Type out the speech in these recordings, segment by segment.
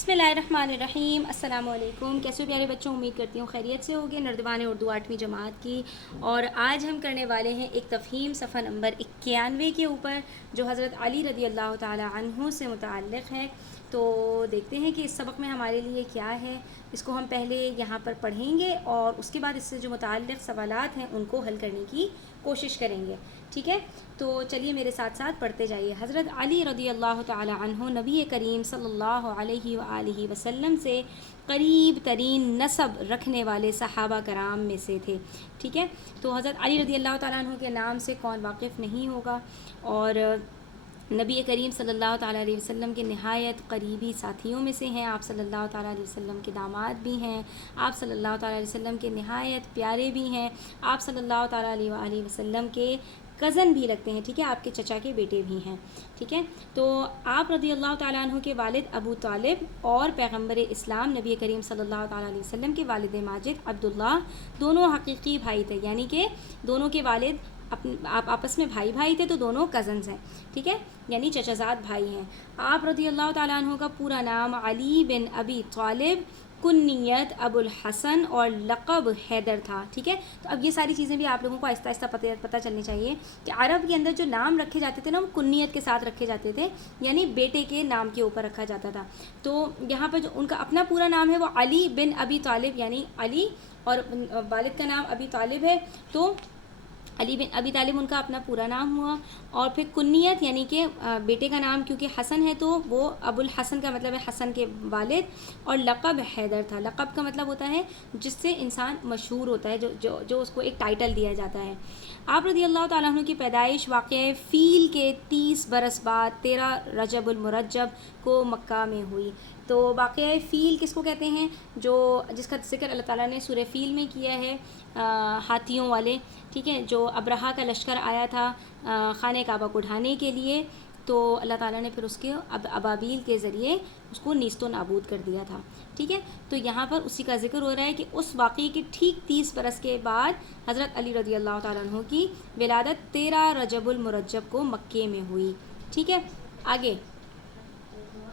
بسم اللہ الرحمن الرحیم۔ السلام علیکم۔ کیسے پیارے بچوں، امید کرتی ہوں خیریت سے ہوگے۔ نردبان اردو 8ویں جماعت کی، اور آج ہم کرنے والے ہیں ایک تفہیم صفحہ نمبر 91 کے اوپر، جو حضرت علی رضی اللہ تعالی عنہ سے متعلق ہے۔ تو دیکھتے ہیں کہ اس سبق میں ہمارے لیے کیا ہے۔ اس کو ہم پہلے یہاں پر پڑھیں گے اور اس کے بعد اس سے جو متعلق سوالات ہیں ان کو حل کرنے کی کوشش کریں گے، ٹھیک ہے؟ تو چلیے میرے ساتھ ساتھ پڑھتے جائیے۔ حضرت علی رضی اللہ تعالی عنہ نبی کریم صلی اللہ علیہ وآلہ وسلم سے قریب ترین نسب رکھنے والے صحابہ کرام میں سے تھے، ٹھیک ہے؟ تو حضرت علی رضی اللہ تعالیٰ عنہ کے نام سے کون واقف نہیں ہوگا، اور نبی کریم صلی اللہ تعالیٰ علیہ وسلم کے نہایت قریبی ساتھیوں میں سے ہیں۔ آپ صلی اللہ تعالیٰ علیہ وسلم کے داماد بھی ہیں، آپ صلی اللہ تعالیٰ علیہ وسلم کے نہایت پیارے بھی ہیں، آپ صلی اللہ تعالیٰ علیہ وآلہ وسلم کے کزن بھی لگتے ہیں، ٹھیک ہے؟ آپ کے چچا کے بیٹے بھی ہیں، ٹھیک ہے؟ تو آپ رضی اللہ تعالیٰ عنہ کے والد ابو طالب اور پیغمبر اسلام نبی کریم صلی اللہ تعالیٰ علیہ وسلم کے والد ماجد عبداللہ دونوں حقیقی بھائی تھے، یعنی کہ دونوں کے والد آپ آپس میں بھائی تھے، تو دونوں کزنز ہیں، ٹھیک ہے؟ یعنی چچازاد بھائی ہیں۔ آپ رضی اللہ تعالیٰ عنہ کا پورا نام علی بن ابی طالب، کنیت ابو الحسن اور لقب حیدر تھا، ٹھیک ہے؟ تو اب یہ ساری چیزیں بھی آپ لوگوں کو آہستہ آہستہ پتہ چلنی چاہیے کہ عرب کے اندر جو نام رکھے جاتے تھے نا، وہ کنیت کے ساتھ رکھے جاتے تھے، یعنی بیٹے کے نام کے اوپر رکھا جاتا تھا۔ تو یہاں پر جو ان کا اپنا پورا نام ہے وہ علی بن ابی طالب، یعنی علی، اور والد کا نام ابی طالب ہے، تو علی بن ابی طالب ان کا اپنا پورا نام ہوا۔ اور پھر کنیت یعنی کہ بیٹے کا نام کیونکہ حسن ہے، تو وہ ابو الحسن کا مطلب ہے حسن کے والد، اور لقب حیدر تھا۔ لقب کا مطلب ہوتا ہے جس سے انسان مشہور ہوتا ہے، جو اس کو ایک ٹائٹل دیا جاتا ہے۔ آپ رضی اللہ تعالیٰ عنہ کی پیدائش واقع فیل کے 30 برس بعد 13 رجب المرجب کو مکہ میں ہوئی۔ تو واقعہ فیل کس کو کہتے ہیں؟ جس کا ذکر اللہ تعالیٰ نے سورہ فیل میں کیا ہے، ہاتھیوں والے، ٹھیک ہے؟ جو ابرہہ کا لشکر آیا تھا خانہ کعبہ کو ڈھانے کے لیے، تو اللہ تعالیٰ نے پھر اس کے ابابیل کے ذریعے اس کو نیست و نابود کر دیا تھا، ٹھیک ہے؟ تو یہاں پر اسی کا ذکر ہو رہا ہے کہ اس واقعے کے ٹھیک 30 برس کے بعد حضرت علی رضی اللہ تعالیٰ عنہ کی ولادت 13 رجب المرجب کو مکے میں ہوئی، ٹھیک ہے؟ آگے،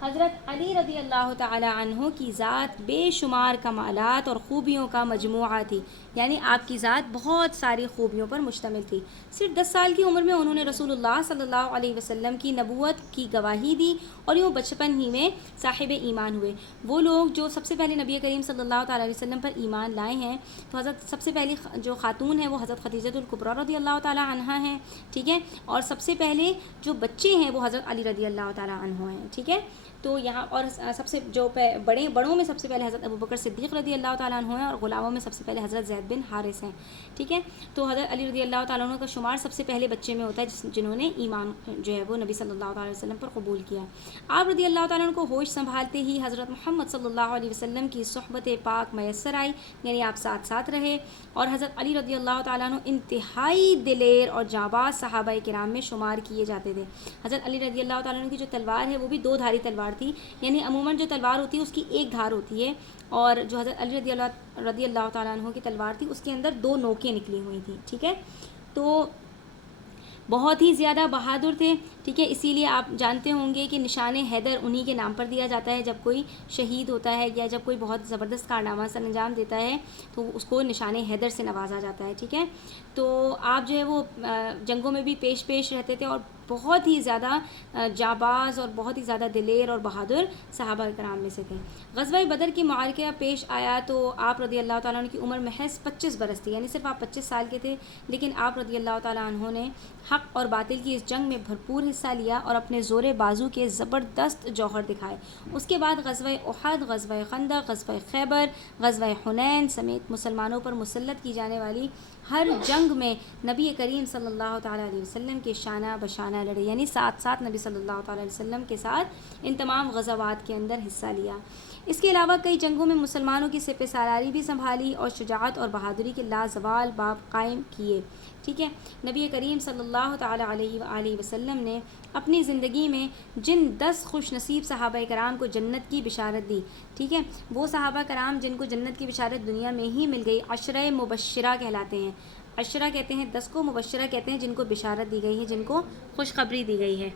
حضرت علی رضی اللہ تعالی عنہ کی ذات بے شمار کمالات اور خوبیوں کا مجموعہ تھی، یعنی آپ کی ذات بہت ساری خوبیوں پر مشتمل تھی۔ صرف 10 سال کی عمر میں انہوں نے رسول اللہ صلی اللہ علیہ وسلم کی نبوت کی گواہی دی، اور یوں بچپن ہی میں صاحب ایمان ہوئے۔ وہ لوگ جو سب سے پہلے نبی کریم صلی اللہ تعالیٰ علیہ وسلم پر ایمان لائے ہیں، تو حضرت سب سے پہلی جو خاتون ہے وہ حضرت خدیجہ الکبریٰ رضی اللہ تعالیٰ عنہا ہیں، ٹھیک ہے؟ اور سب سے پہلے جو بچے ہیں وہ حضرت علی رضی اللہ تعالیٰ عنہ ہیں، ٹھیک ہے؟ تو یہاں اور سب سے جو بڑوں میں سب سے پہلے حضرت ابوبکر صدیق رضی اللہ تعالیٰ عنہ ہیں، اور غلاموں میں سب سے پہلے حضرت زید بن حارث ہیں، ٹھیک ہے؟ تو حضرت علی رضی اللہ تعالیٰ عنہ کا شمار سب سے پہلے بچے میں ہوتا ہے جنہوں نے ایمان جو ہے وہ نبی صلی اللہ علیہ وسلم پر قبول کیا۔ آپ رضی اللہ تعالیٰ عنہ کو ہوش سنبھالتے ہی حضرت محمد صلی اللہ علیہ وسلم کی صحبت پاک میسر آئی، یعنی آپ ساتھ رہے، اور حضرت علی رضی اللہ تعالیٰ عنہ انتہائی دلیر اور جانباز صحابہ کرام میں شمار کیے جاتے تھے۔ حضرت علی رضی اللہ تعالیٰ عنہ کی جو تلوار ہے وہ بھی 2 دھاری تلوار تھی، یعنی عموماً جو تلوار ہوتی ہے اس کی ایک دھار ہوتی ہے، اور جو حضرت علی رضی اللہ تعالیٰ عنہ کی تلوار تھی اس کے اندر 2 نوکیں نکلی ہوئی تھیں، ٹھیک ہے؟ تو بہت ہی زیادہ بہادر تھے، ٹھیک ہے؟ اسی لیے آپ جانتے ہوں گے کہ نشان حیدر انہی کے نام پر دیا جاتا ہے، جب کوئی شہید ہوتا ہے یا جب کوئی بہت زبردست کارنامہ سر انجام دیتا ہے تو اس کو نشان حیدر سے نوازا جاتا ہے، ٹھیک ہے؟ تو آپ جو ہے وہ جنگوں میں بھی پیش رہتے تھے، اور بہت ہی زیادہ جانباز اور بہت ہی زیادہ دلیر اور بہادر صحابہ کرام میں سے تھے۔ غزوہ بدر کی معرکہ پیش آیا تو آپ رضی اللہ تعالیٰ عنہ کی عمر محض 25 برس تھی، یعنی صرف آپ 25 سال کے تھے، لیکن آپ رضی اللہ تعالیٰ عنہ نے حق اور باطل کی اس جنگ میں بھرپور حصہ لیا اور اپنے زور بازو کے زبردست جوہر دکھائے۔ اس کے بعد غزوہ احد، غزوہ خندق، غزوہ خیبر، غزوہ حنین سمیت مسلمانوں پر مسلط کی جانے والی ہر جنگ میں نبی کریم صلی اللہ تعالیٰ علیہ وسلم کے شانہ بشانہ لڑے، یعنی ساتھ نبی صلی اللہ تعالیٰ علیہ وسلم کے ساتھ ان تمام غزوات کے اندر حصہ لیا۔ اس کے علاوہ کئی جنگوں میں مسلمانوں کی سپہ سالاری بھی سنبھالی اور شجاعت اور بہادری کے لازوال باب قائم کیے، ٹھیک ہے؟ نبی کریم صلی اللہ تعالیٰ علیہ وآلہ وسلم نے اپنی زندگی میں جن 10 خوش نصیب صحابہ کرام کو جنت کی بشارت دی، ٹھیک ہے؟ وہ صحابہ کرام جن کو جنت کی بشارت دنیا میں ہی مل گئی، عشرہ مبشرہ کہلاتے ہیں۔ عشرہ کہتے ہیں 10 کو، مبشرہ کہتے ہیں جن کو بشارت دی گئی ہے، جن کو خوشخبری دی گئی ہے۔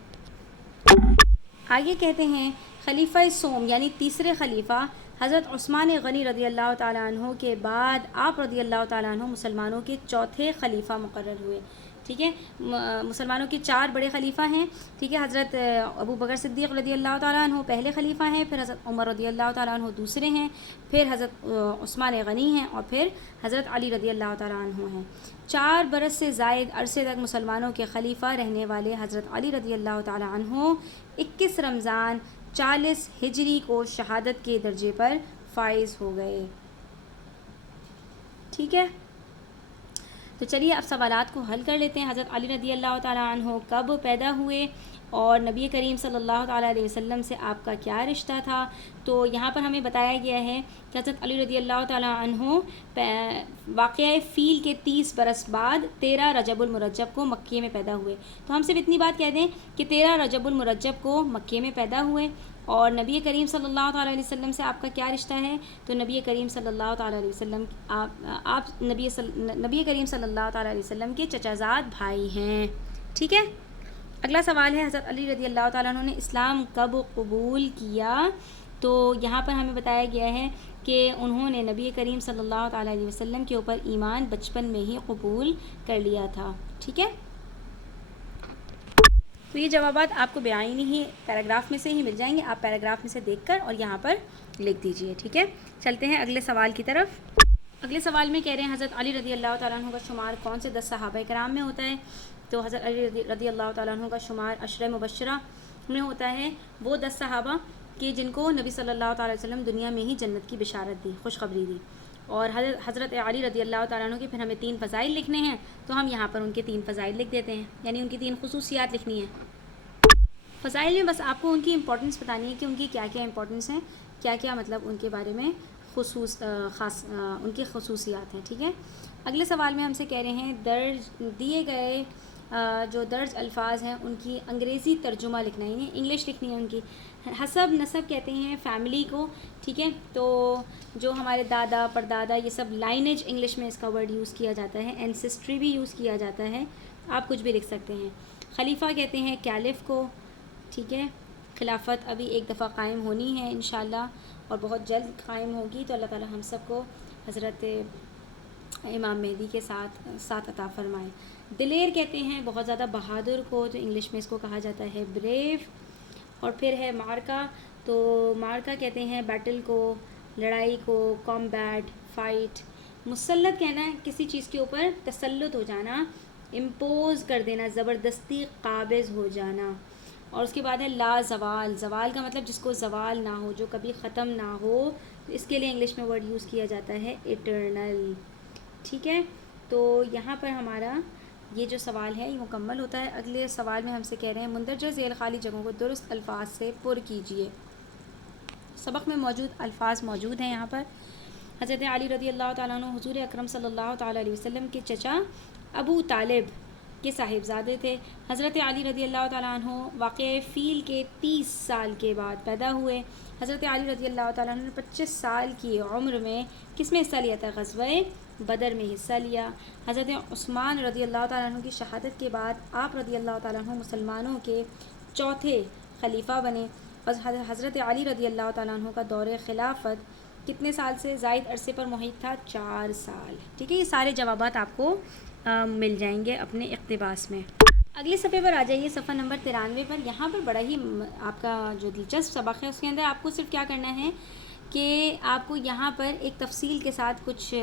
آگے کہتے ہیں خلیفہ سوم یعنی تیسرے خلیفہ حضرت عثمان غنی رضی اللہ تعالیٰ عنہ کے بعد آپ رضی اللہ تعالیٰ عنہ مسلمانوں کے چوتھے خلیفہ مقرر ہوئے. ٹھیک ہے، مسلمانوں کے 4 بڑے خلیفہ ہیں. ٹھیک ہے، حضرت ابو بکر صدیق رضی اللہ تعالیٰ عنہ پہلے خلیفہ ہیں، پھر حضرت عمر رضی اللہ تعالیٰ عنہ دوسرے ہیں، پھر حضرت عثمان غنی ہیں، اور پھر حضرت علی رضی اللہ تعالیٰ عنہ ہیں. 4 برس سے زائد عرصے تک مسلمانوں کے خلیفہ رہنے والے حضرت علی رضی اللہ تعالیٰ عنہ 21 رمضان 40 ہجری کو شہادت کے درجے پر فائز ہو گئے. ٹھیک ہے، تو چلیے اب سوالات کو حل کر لیتے ہیں. حضرت علی رضی اللہ تعالیٰ عنہ کب پیدا ہوئے اور نبی کریم صلی اللہ تعالیٰ علیہ وسلم سے آپ کا کیا رشتہ تھا؟ تو یہاں پر ہمیں بتایا گیا ہے کہ حضرت علی رضی اللہ تعالیٰ عنہ واقعہ فیل کے 30 برس بعد 13 رجب المرجب کو مکے میں پیدا ہوئے. تو ہم صرف اتنی بات کہہ دیں کہ 13 رجب المرجب کو مکے میں پیدا ہوئے. اور نبی کریم صلی اللہ تعالیٰ علیہ وسلم سے آپ کا کیا رشتہ ہے؟ تو نبی کریم صلی اللہ تعالیٰ علیہ وسلم آپ نبی کریم صلی اللہ تعالیٰ علیہ وسلم کے چچا زاد بھائی ہیں. ٹھیک ہے، اگلا سوال ہے حضرت علی رضی اللہ تعالیٰ عنہ نے اسلام کب قبول کیا؟ تو یہاں پر ہمیں بتایا گیا ہے کہ انہوں نے نبی کریم صلی اللہ تعالیٰ علیہ وسلم کے اوپر ایمان بچپن میں ہی قبول کر لیا تھا. ٹھیک ہے، تو یہ جوابات آپ کو بیانی ہی پیراگراف میں سے ہی مل جائیں گے. آپ پیراگراف میں سے دیکھ کر اور یہاں پر لکھ دیجئے. ٹھیک ہے، چلتے ہیں اگلے سوال کی طرف. اگلے سوال میں کہہ رہے ہیں حضرت علی رضی اللہ تعالیٰ عنہ کا شمار کون سے 10 صحابہ کرام میں ہوتا ہے؟ تو حضرت علی رضی اللہ تعالیٰ عنہ کا شمار عشرہ مبشرہ میں ہوتا ہے. وہ 10 صحابہ کہ جن کو نبی صلی اللہ تعالیٰ علیہ وسلم دنیا میں ہی جنت کی بشارت دی، خوشخبری دی. اور حضرت علی رضی اللہ تعالیٰ عنہ کے پھر ہمیں 3 فضائل لکھنے ہیں، تو ہم یہاں پر ان کے 3 فضائل لکھ دیتے ہیں، یعنی ان کی 3 خصوصیات لکھنی ہیں. فضائل میں بس آپ کو ان کی امپورٹنس بتانی ہے کہ ان کی کیا کیا امپورٹنس ہیں، کیا کیا مطلب ان کے بارے میں ان کی خصوصیات ہیں. ٹھیک ہے، اگلے سوال میں ہم سے کہہ رہے ہیں دیے گئے جو درج الفاظ ہیں ان کی انگریزی ترجمہ لکھنا ہے، انگلش لکھنی ہے ان کی. حسب نسب کہتے ہیں فیملی کو. ٹھیک ہے، تو جو ہمارے دادا پردادا یہ سب لائنیج انگلش میں اس کا ورڈ یوز کیا جاتا ہے. اینسسٹری بھی یوز کیا جاتا ہے، آپ کچھ بھی لکھ سکتے ہیں. خلیفہ کہتے ہیں کیلف کو. ٹھیک ہے، خلافت ابھی ایک دفعہ قائم ہونی ہے انشاءاللہ، اور بہت جلد قائم ہوگی. تو اللہ تعالی ہم سب کو حضرت امام مہدی کے ساتھ عطا فرمائے. دلیر کہتے ہیں بہت زیادہ بہادر کو، تو انگلش میں اس کو کہا جاتا ہے بریو. اور پھر ہے مارکا، تو مارکا کہتے ہیں بیٹل کو، لڑائی کو، کامبیٹ، فائٹ. مسلط کہنا ہے کسی چیز کے اوپر تسلط ہو جانا، امپوز کر دینا، زبردستی قابض ہو جانا. اور اس کے بعد ہے لا زوال. زوال کا مطلب جس کو زوال نہ ہو، جو کبھی ختم نہ ہو. تو اس کے لیے انگلش میں ورڈ یوز کیا جاتا ہے ایٹرنل. ٹھیک ہے، تو یہاں پر ہمارا یہ جو سوال ہے یہ مکمل ہوتا ہے. اگلے سوال میں ہم سے کہہ رہے ہیں مندرجہ ذیل خالی جگہوں کو درست الفاظ سے پر کیجیے. سبق میں موجود الفاظ موجود ہیں یہاں پر. حضرت علی رضی اللہ تعالیٰ عنہ حضور اکرم صلی اللہ تعالیٰ علیہ وسلم کے چچا ابو طالب کے صاحبزادے تھے. حضرت علی رضی اللہ تعالیٰ عنہ واقعہ فیل کے 30 سال کے بعد پیدا ہوئے. حضرت علی رضی اللہ تعالیٰ عنہ نے 25 سال کی عمر میں کس میں حصہ لیا تھا؟ غزوہ بدر میں حصہ لیا. حضرت عثمان رضی اللہ تعالیٰ عنہ کی شہادت کے بعد آپ رضی اللہ تعالیٰ عنہ مسلمانوں کے چوتھے خلیفہ بنے. اور حضرت علی رضی اللہ تعالیٰ عنہ کا دور خلافت کتنے سال سے زائد عرصے پر محیط تھا؟ 4 سال. ٹھیک ہے، یہ سارے جوابات آپ کو مل جائیں گے اپنے اقتباس میں. اگلے صفحے پر آ جائیے، صفحہ نمبر 93 پر. یہاں پر بڑا ہی آپ کا جو دلچسپ سبق ہے اس کے اندر آپ کو صرف کیا کرنا ہے کہ آپ کو یہاں پر ایک تفصیل کے ساتھ کچھ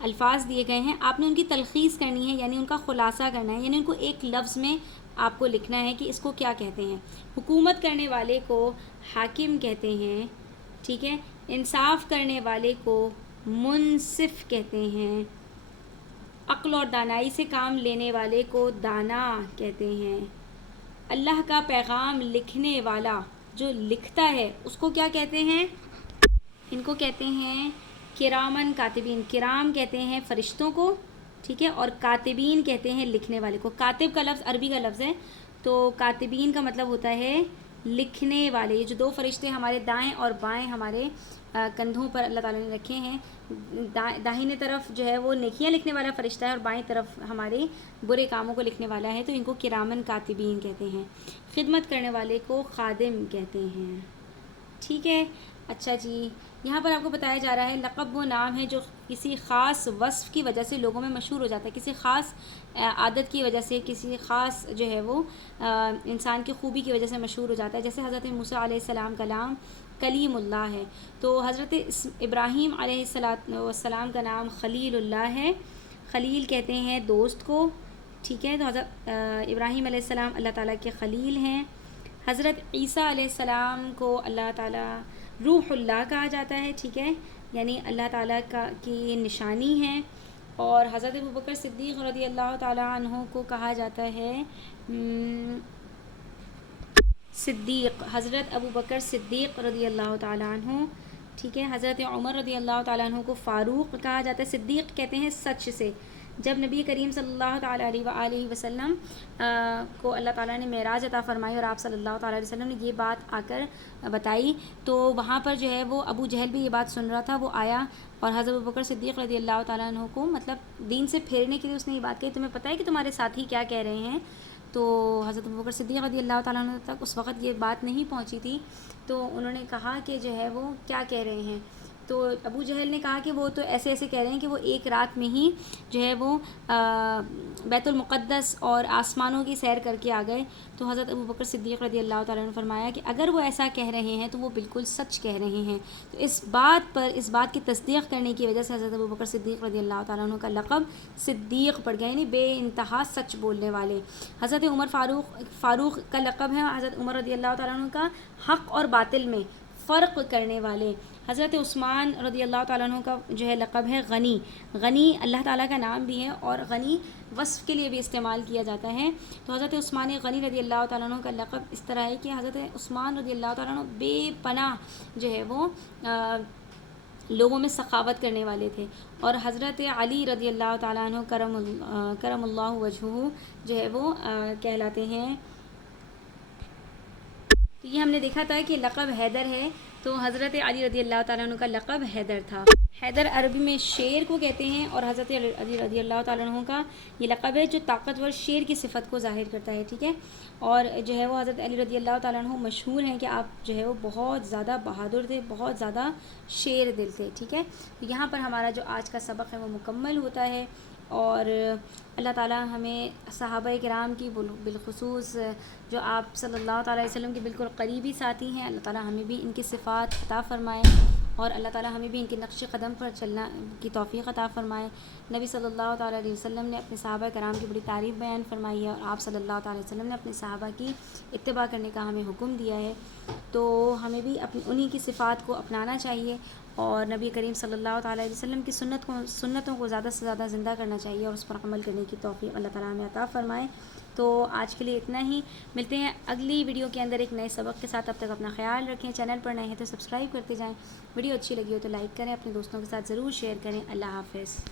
الفاظ دیے گئے ہیں، آپ نے ان کی تلخیص کرنی ہے، یعنی ان کا خلاصہ کرنا ہے، یعنی ان کو ایک لفظ میں آپ کو لکھنا ہے کہ اس کو کیا کہتے ہیں. حکومت کرنے والے کو حاکم کہتے ہیں. ٹھیک ہے، انصاف کرنے والے کو منصف کہتے ہیں. عقل اور دانائی سے کام لینے والے کو دانا کہتے ہیں. اللہ کا پیغام لکھنے والا جو لکھتا ہے اس کو کیا کہتے ہیں؟ ان کو کہتے ہیں کرامن کاتبین. کرام کہتے ہیں فرشتوں کو. ٹھیک ہے، اور کاتبین کہتے ہیں لکھنے والے کو. کاتب کا لفظ عربی کا لفظ ہے، تو کاتبین کا مطلب ہوتا ہے لکھنے والے. یہ جو 2 فرشتے ہمارے دائیں اور بائیں ہمارے کندھوں پر اللہ تعالیٰ نے رکھے ہیں، داہنے طرف جو ہے وہ نیکیاں لکھنے والا فرشتہ ہے اور بائیں طرف ہمارے برے کاموں کو لکھنے والا ہے، تو ان کو کرامن کاتبین کہتے ہیں. خدمت کرنے والے کو خادم کہتے ہیں. ٹھیک ہے. اچھا جی، یہاں پر آپ کو بتایا جا رہا ہے لقب وہ نام ہے جو کسی خاص وصف کی وجہ سے لوگوں میں مشہور ہو جاتا ہے، کسی خاص عادت کی وجہ سے، کسی خاص جو ہے وہ انسان کی خوبی کی وجہ سے مشہور ہو جاتا ہے. جیسے حضرت موسیٰ علیہ السلام کا نام کلیم اللہ ہے، تو حضرت ابراہیم علیہ السلام کا نام خلیل اللہ ہے. خلیل کہتے ہیں دوست کو. ٹھیک ہے، تو حضرت ابراہیم علیہ السلام اللہ تعالیٰ کے خلیل ہیں. حضرت عیسیٰ علیہ السلام کو اللہ تعالیٰ روح اللہ کہا جاتا ہے. ٹھیک ہے، یعنی اللہ تعالیٰ کی نشانی ہے. اور حضرت ابوبکر صدیق رضی اللہ تعالیٰ عنہ کو کہا جاتا ہے صدیق، حضرت ابوبکر صدیق رضی اللہ تعالیٰ عنہ. ٹھیک ہے، حضرت عمر رضی اللہ تعالیٰ عنہ کو فاروق کہا جاتا ہے. صدیق کہتے ہیں سچ سے. جب نبی کریم صلی اللہ تعالیٰ علیہ وآلہ وسلم کو اللہ تعالیٰ نے معراج عطا فرمائی اور آپ صلی اللہ تعالیٰ علیہ وسلم نے یہ بات آ کر بتائی، تو وہاں پر جو ہے وہ ابو جہل بھی یہ بات سن رہا تھا. وہ آیا اور حضرت ابوبکر صدیق رضی اللہ تعالیٰ عنہ کو مطلب دین سے پھیرنے کے لیے اس نے یہ بات کہی، تمہیں پتہ ہے کہ تمہارے ساتھی کیا کہہ رہے ہیں. تو حضرت ابوبکر صدیق رضی اللہ تعالیٰ عنہ تک اس وقت یہ بات نہیں پہنچی تھی، تو انہوں نے کہا کہ جو ہے وہ کیا کہہ رہے ہیں. تو ابو جہل نے کہا کہ وہ تو ایسے ایسے کہہ رہے ہیں کہ وہ ایک رات میں ہی جو ہے وہ بیت المقدس اور آسمانوں کی سیر کر کے آ گئے. تو حضرت ابوبکر صدیق رضی اللہ تعالیٰ نے فرمایا کہ اگر وہ ایسا کہہ رہے ہیں تو وہ بالکل سچ کہہ رہے ہیں. تو اس بات کی تصدیق کرنے کی وجہ سے حضرت ابوبکر صدیق رضی اللہ تعالیٰ عنہ کا لقب صدیق پڑ گیا، یعنی بے انتہا سچ بولنے والے. حضرت عمر فاروق کا لقب ہے حضرت عمر رضی اللہ تعالیٰ عنہ کا حق اور باطل میں فرق کرنے والے. حضرت عثمان رضی اللہ تعالیٰ عنہ کا جو ہے لقب ہے غنی. غنی اللہ تعالیٰ کا نام بھی ہے اور غنی وصف کے لیے بھی استعمال کیا جاتا ہے. تو حضرت عثمان غنی رضی اللہ تعالیٰ عنہ کا لقب اس طرح ہے کہ حضرت عثمان رضی اللہ تعالیٰ عنہ بے پناہ جو ہے وہ لوگوں میں سخاوت کرنے والے تھے. اور حضرت علی رضی اللہ تعالیٰ عنہ کرم اللہ وجہہ جو ہے وہ کہلاتے ہیں. تو یہ ہم نے دیکھا تھا کہ لقب حیدر ہے، تو حضرت علی رضی اللہ تعالیٰ عنہ کا لقب حیدر تھا. حیدر عربی میں شیر کو کہتے ہیں، اور حضرت علی رضی اللہ تعالیٰ عنہ کا یہ لقب ہے جو طاقتور شیر کی صفت کو ظاہر کرتا ہے. ٹھیک ہے، اور جو ہے وہ حضرت علی رضی اللہ تعالیٰ عنہ مشہور ہیں کہ آپ جو ہے وہ بہت زیادہ بہادر تھے، بہت زیادہ شیر دل تھے. ٹھیک ہے، یہاں پر ہمارا جو آج کا سبق ہے وہ مکمل ہوتا ہے. اور اللہ تعالیٰ ہمیں صحابہ کرام کی بالخصوص جو آپ صلی اللہ تعالیٰ علیہ وسلم کے بالکل قریبی ساتھی ہیں، اللہ تعالیٰ ہمیں بھی ان کی صفات عطا فرمائے، اور اللہ تعالیٰ ہمیں بھی ان کے نقش قدم پر چلنا کی توفیق عطا فرمائے. نبی صلی اللہ تعالیٰ علیہ وسلم نے اپنے صحابہ کرام کی بڑی تعریف بیان فرمائی ہے، اور آپ صلی اللہ تعالیٰ علیہ وسلم نے اپنے صحابہ کی اتباع کرنے کا ہمیں حکم دیا ہے. تو ہمیں بھی انہی کی صفات کو اپنانا چاہیے، اور نبی کریم صلی اللہ تعالیٰ علیہ وسلم کی سنتوں کو زیادہ سے زیادہ زندہ کرنا چاہیے، اور اس پر عمل کرنے کی توفیق اللہ تعالیٰ ہمیں عطا فرمائے. تو آج کے لیے اتنا ہی، ملتے ہیں اگلی ویڈیو کے اندر ایک نئے سبق کے ساتھ. اب تک اپنا خیال رکھیں، چینل پر نئے ہیں تو سبسکرائب کرتے جائیں، ویڈیو اچھی لگی ہو تو لائک کریں، اپنے دوستوں کے ساتھ ضرور شیئر کریں. اللہ حافظ.